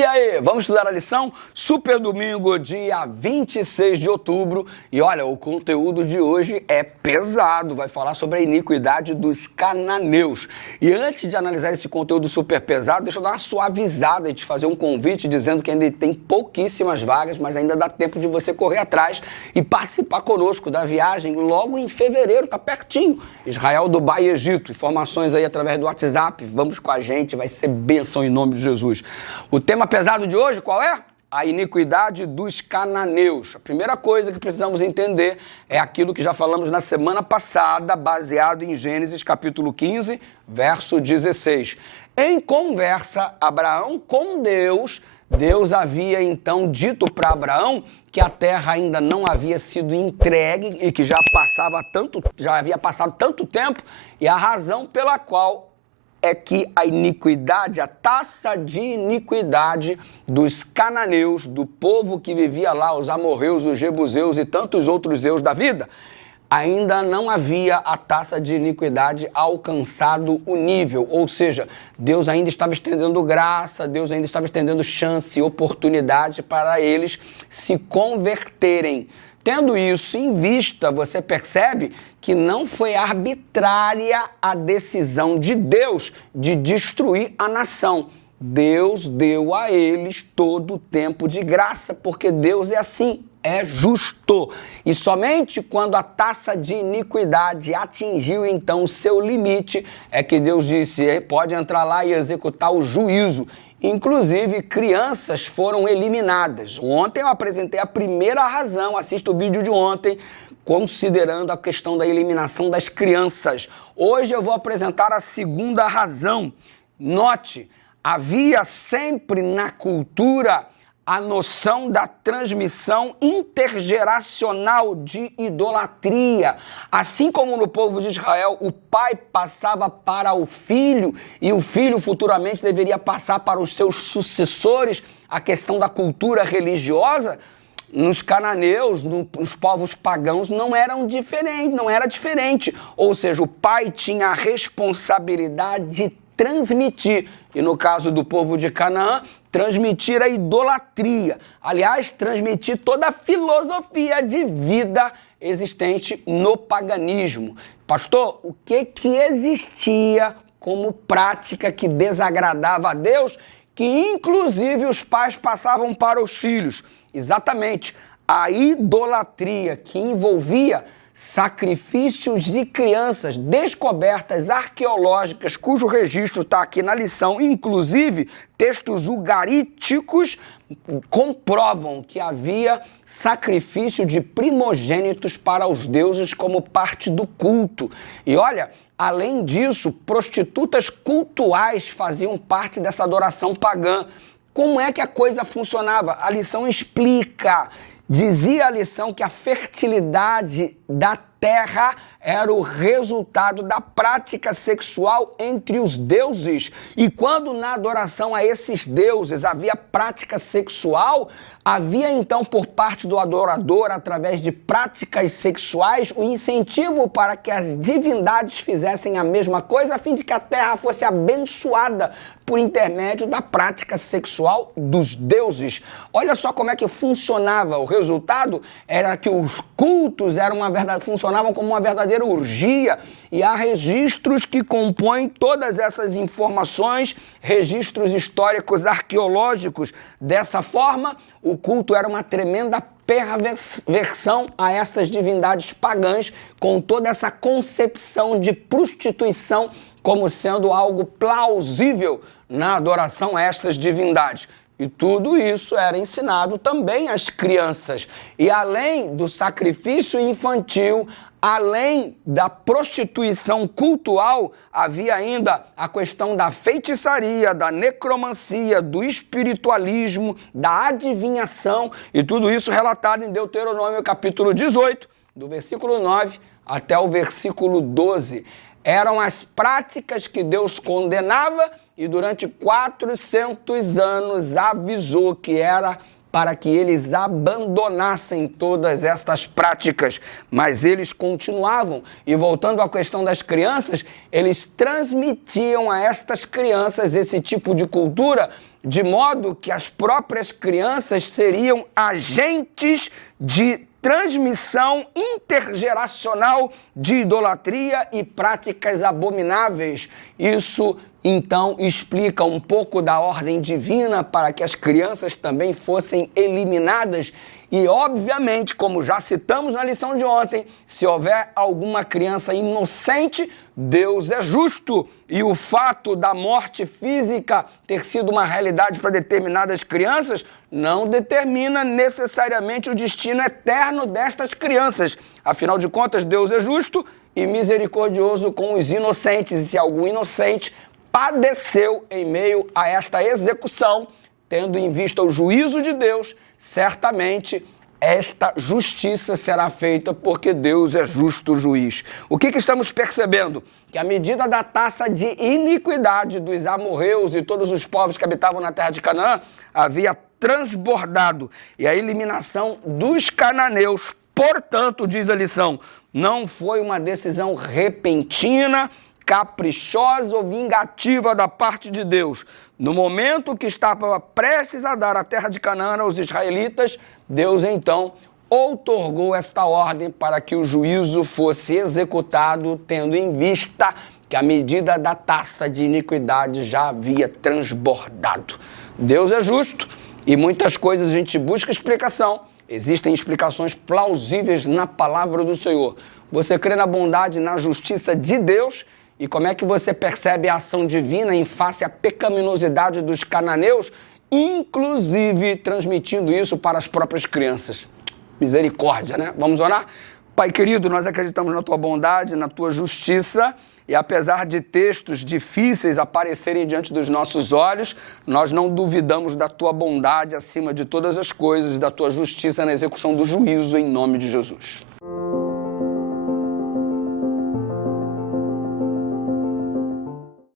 E aí, vamos estudar a lição? Super domingo, dia 26 de outubro. E olha, o conteúdo de hoje é pesado, vai falar sobre a iniquidade dos cananeus. E antes de analisar esse conteúdo super pesado, deixa eu dar uma suavizada e te fazer um convite dizendo que ainda tem pouquíssimas vagas, mas ainda dá tempo de você correr atrás e participar conosco da viagem logo em fevereiro, tá pertinho. Israel, Dubai e Egito. Informações aí através do WhatsApp. Vamos com a gente, vai ser bênção em nome de Jesus. O tema pesado de hoje, qual é? A iniquidade dos cananeus. A primeira coisa que precisamos entender é aquilo que já falamos na semana passada, baseado em Gênesis capítulo 15, verso 16. Em conversa, Abraão com Deus, Deus havia então dito para Abraão que a terra ainda não havia sido entregue e que já havia passado tanto tempo, e a razão pela qual é que a iniquidade, a taxa de iniquidade dos cananeus, do povo que vivia lá, os amorreus, os jebuseus e tantos outros eus da vida, ainda não havia a taxa de iniquidade alcançado o nível, ou seja, Deus ainda estava estendendo graça, Deus ainda estava estendendo chance, oportunidade para eles se converterem. Tendo isso em vista, você percebe que não foi arbitrária a decisão de Deus de destruir a nação. Deus deu a eles todo o tempo de graça, porque Deus é assim, é justo. E somente quando a taxa de iniquidade atingiu então o seu limite, é que Deus disse, pode entrar lá e executar o juízo. Inclusive, crianças foram eliminadas. Ontem eu apresentei a primeira razão, assista o vídeo de ontem, considerando a questão da eliminação das crianças. Hoje eu vou apresentar a segunda razão. Note, havia sempre na cultura a noção da transmissão intergeracional de idolatria. Assim como no povo de Israel, o pai passava para o filho e o filho futuramente deveria passar para os seus sucessores, a questão da cultura religiosa, nos cananeus, nos povos pagãos, não era diferente. Ou seja, o pai tinha a responsabilidade de transmitir, e no caso do povo de Canaã, transmitir a idolatria. Aliás, transmitir toda a filosofia de vida existente no paganismo. Pastor, o que existia como prática que desagradava a Deus, que inclusive os pais passavam para os filhos? Exatamente, a idolatria que envolvia sacrifícios de crianças, descobertas arqueológicas, cujo registro está aqui na lição, inclusive textos ugaríticos comprovam que havia sacrifício de primogênitos para os deuses como parte do culto. E olha, além disso, prostitutas cultuais faziam parte dessa adoração pagã. Como é que a coisa funcionava? A lição explica. Dizia a lição que a fertilidade da terra era o resultado da prática sexual entre os deuses. E quando na adoração a esses deuses havia prática sexual, havia então por parte do adorador, através de práticas sexuais, o incentivo para que as divindades fizessem a mesma coisa, a fim de que a terra fosse abençoada por intermédio da prática sexual dos deuses. Olha só como é que funcionava. O resultado era que os cultos funcionavam como uma verdadeira orgia, e há registros que compõem todas essas informações, registros históricos arqueológicos. Dessa forma, o culto era uma tremenda perversão a estas divindades pagãs, com toda essa concepção de prostituição como sendo algo plausível na adoração a estas divindades. E tudo isso era ensinado também às crianças. E além do sacrifício infantil, além da prostituição cultural, havia ainda a questão da feitiçaria, da necromancia, do espiritualismo, da adivinhação, e tudo isso relatado em Deuteronômio capítulo 18, do versículo 9 até o versículo 12. Eram as práticas que Deus condenava e durante 400 anos avisou que era para que eles abandonassem todas estas práticas, mas eles continuavam. E voltando à questão das crianças, eles transmitiam a estas crianças esse tipo de cultura, de modo que as próprias crianças seriam agentes de transmissão intergeracional de idolatria e práticas abomináveis. Isso, então, explica um pouco da ordem divina para que as crianças também fossem eliminadas. E, obviamente, como já citamos na lição de ontem, se houver alguma criança inocente, Deus é justo. E o fato da morte física ter sido uma realidade para determinadas crianças não determina necessariamente o destino eterno destas crianças. Afinal de contas, Deus é justo e misericordioso com os inocentes. E se algum inocente padeceu em meio a esta execução, tendo em vista o juízo de Deus, certamente esta justiça será feita, porque Deus é justo juiz. O que estamos percebendo? Que a medida da taxa de iniquidade dos amorreus e todos os povos que habitavam na terra de Canaã havia transbordado, e a eliminação dos cananeus, portanto, diz a lição, não foi uma decisão repentina, caprichosa ou vingativa da parte de Deus. No momento que estava prestes a dar a terra de Canaã aos israelitas, Deus então outorgou esta ordem para que o juízo fosse executado, tendo em vista que a medida da taxa de iniquidade já havia transbordado. Deus é justo e muitas coisas a gente busca explicação. Existem explicações plausíveis na palavra do Senhor. Você crê na bondade e na justiça de Deus? E como é que você percebe a ação divina em face à pecaminosidade dos cananeus, inclusive transmitindo isso para as próprias crianças? Misericórdia, né? Vamos orar? Pai querido, nós acreditamos na tua bondade, na tua justiça, e apesar de textos difíceis aparecerem diante dos nossos olhos, nós não duvidamos da tua bondade acima de todas as coisas, da tua justiça na execução do juízo, em nome de Jesus.